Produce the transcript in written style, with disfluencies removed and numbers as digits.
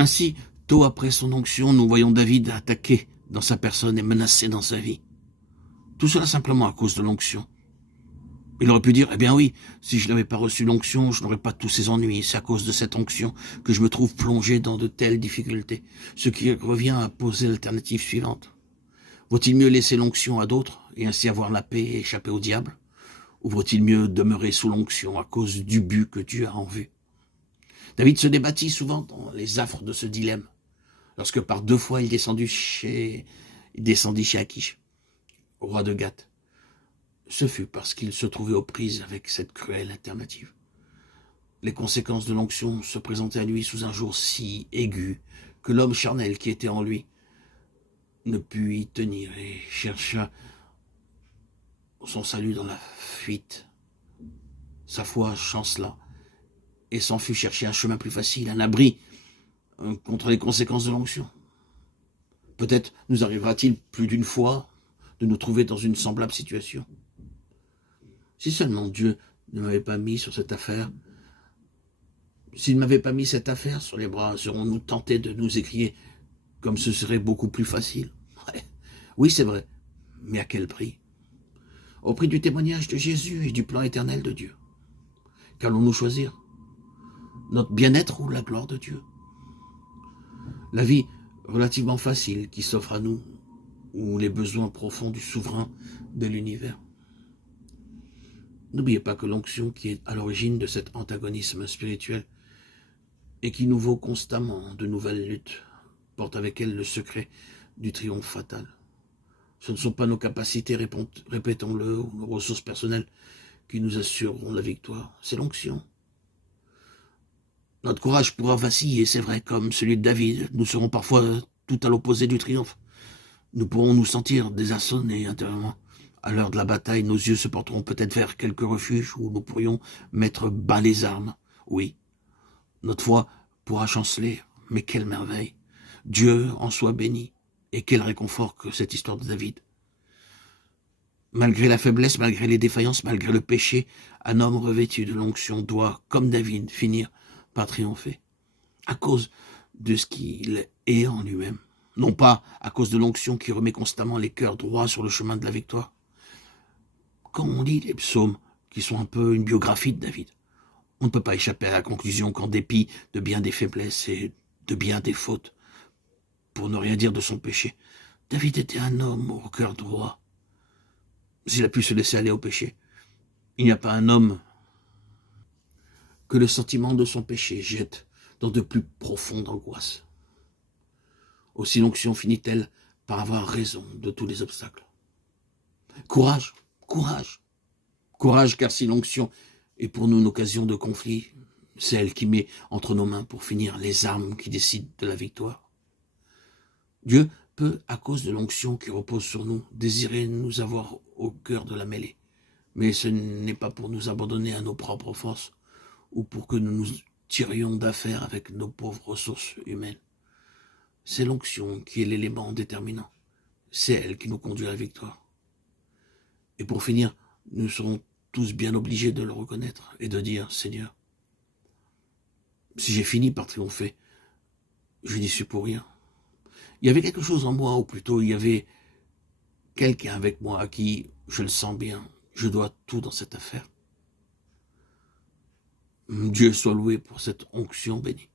Ainsi, tôt après son onction, nous voyons David attaqué dans sa personne et menacé dans sa vie. Tout cela simplement à cause de l'onction. Il aurait pu dire, eh bien oui, si je n'avais pas reçu l'onction, je n'aurais pas tous ces ennuis. C'est à cause de cette onction que je me trouve plongé dans de telles difficultés. Ce qui revient à poser l'alternative suivante. Vaut-il mieux laisser l'onction à d'autres et ainsi avoir la paix et échapper au diable? Ou vaut-il mieux demeurer sous l'onction à cause du but que Dieu a en vue? David se débattit souvent dans les affres de ce dilemme, lorsque par 2 fois il descendit chez Achish, au roi de Gath. Ce fut parce qu'il se trouvait aux prises avec cette cruelle alternative. Les conséquences de l'onction se présentaient à lui sous un jour si aigu que l'homme charnel qui était en lui ne put y tenir et chercha son salut dans la fuite. Sa foi chancela et s'en fut chercher un chemin plus facile, un abri contre les conséquences de l'onction. Peut-être nous arrivera-t-il plus d'une fois de nous trouver dans une semblable situation. Si seulement Dieu ne m'avait pas mis sur cette affaire, s'il ne m'avait pas mis cette affaire sur les bras, serons-nous tentés de nous écrier comme ce serait beaucoup plus facile? Ouais. Oui, c'est vrai, mais à quel prix? Au prix du témoignage de Jésus et du plan éternel de Dieu. Qu'allons-nous choisir? Notre bien-être ou la gloire de Dieu? La vie relativement facile qui s'offre à nous, ou les besoins profonds du souverain de l'univers? N'oubliez pas que l'onction qui est à l'origine de cet antagonisme spirituel et qui nous vaut constamment de nouvelles luttes porte avec elle le secret du triomphe fatal. Ce ne sont pas nos capacités, répétons-le, ou nos ressources personnelles qui nous assureront la victoire, c'est l'onction. Notre courage pourra vaciller, c'est vrai, comme celui de David. Nous serons parfois tout à l'opposé du triomphe. Nous pourrons nous sentir désarçonnés intérieurement. À l'heure de la bataille, nos yeux se porteront peut-être vers quelques refuges où nous pourrions mettre bas les armes. Oui, notre foi pourra chanceler, mais quelle merveille! Dieu en soit béni, et quel réconfort que cette histoire de David. Malgré la faiblesse, malgré les défaillances, malgré le péché, un homme revêtu de l'onction doit, comme David, finir par triompher, à cause de ce qu'il est en lui-même. Non pas à cause de l'onction qui remet constamment les cœurs droits sur le chemin de la victoire. Quand on lit les psaumes, qui sont un peu une biographie de David, on ne peut pas échapper à la conclusion qu'en dépit de bien des faiblesses et de bien des fautes, pour ne rien dire de son péché, David était un homme au cœur droit. S'il a pu se laisser aller au péché, il n'y a pas un homme que le sentiment de son péché jette dans de plus profondes angoisses. Aussi l'onction finit-elle par avoir raison de tous les obstacles. Courage, courage, courage, car si l'onction est pour nous une occasion de conflit, c'est elle qui met entre nos mains pour finir les armes qui décident de la victoire. Dieu peut, à cause de l'onction qui repose sur nous, désirer nous avoir au cœur de la mêlée. Mais ce n'est pas pour nous abandonner à nos propres forces ou pour que nous nous tirions d'affaire avec nos pauvres ressources humaines. C'est l'onction qui est l'élément déterminant. C'est elle qui nous conduit à la victoire. Et pour finir, nous serons tous bien obligés de le reconnaître et de dire, Seigneur, si j'ai fini par triompher, je n'y suis pour rien. Il y avait quelque chose en moi, ou plutôt il y avait quelqu'un avec moi à qui, je le sens bien, je dois tout dans cette affaire. Dieu soit loué pour cette onction bénie.